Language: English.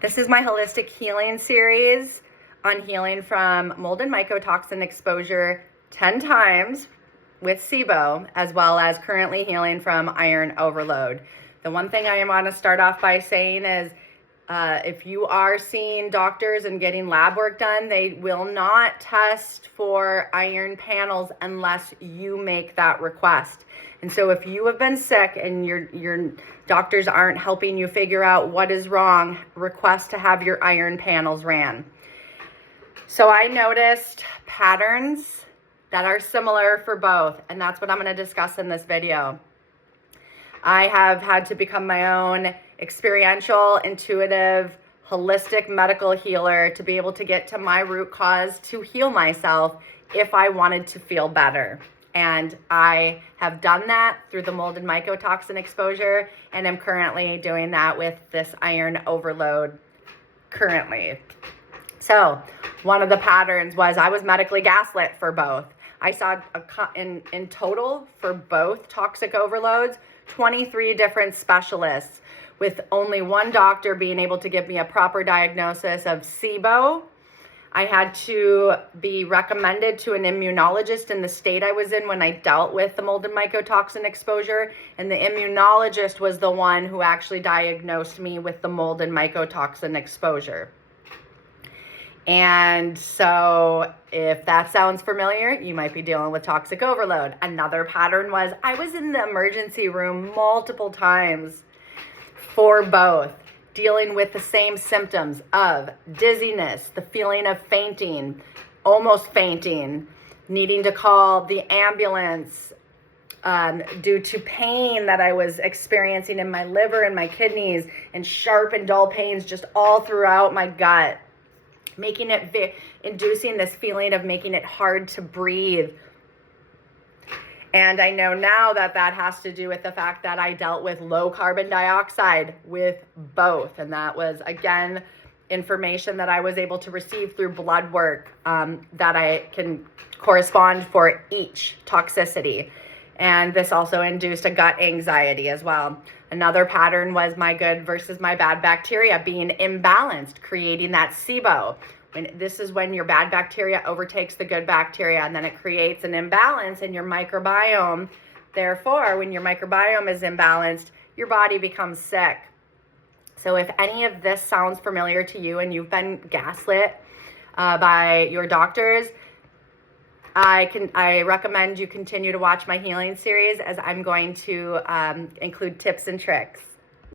This is my holistic healing series on healing from mold and mycotoxin exposure 10 times with SIBO, as well as currently healing from iron overload. The one thing I want to start off by saying is if you are seeing doctors and getting lab work done, they will not test for iron panels unless you make that request. And so if you have been sick and your doctors aren't helping you figure out what is wrong, request to have your iron panels ran. So I noticed patterns that are similar for both, and that's what I'm going to discuss in this video. I have had to become my own experiential, intuitive, holistic medical healer to be able to get to my root cause to heal myself if I wanted to feel better. And I have done that through the mold and mycotoxin exposure, and I'm currently doing that with this iron overload currently. So one of the patterns was I was medically gaslit for both. I saw in total for both toxic overloads, 23 different specialists, with only one doctor being able to give me a proper diagnosis of SIBO. I had to be recommended to an immunologist in the state I was in when I dealt with the mold and mycotoxin exposure, and the immunologist was the one who actually diagnosed me with the mold and mycotoxin exposure. And so if that sounds familiar, you might be dealing with toxic overload. Another pattern was I was in the emergency room multiple times for both, dealing with the same symptoms of dizziness, the feeling of fainting, almost fainting, needing to call the ambulance due to pain that I was experiencing in my liver and my kidneys, and sharp and dull pains just all throughout my gut, making it inducing this feeling of making it hard to breathe. And I know now that that has to do with the fact that I dealt with low carbon dioxide with both. And that was, again, information that I was able to receive through blood work that I can correspond for each toxicity. And this also induced a gut anxiety as well. Another pattern was my good versus my bad bacteria being imbalanced, creating that SIBO. This is when your bad bacteria overtakes the good bacteria, and then it creates an imbalance in your microbiome. Therefore, when your microbiome is imbalanced, your body becomes sick. So if any of this sounds familiar to you and you've been gaslit by your doctors, I recommend you continue to watch my healing series, as I'm going to include tips and tricks.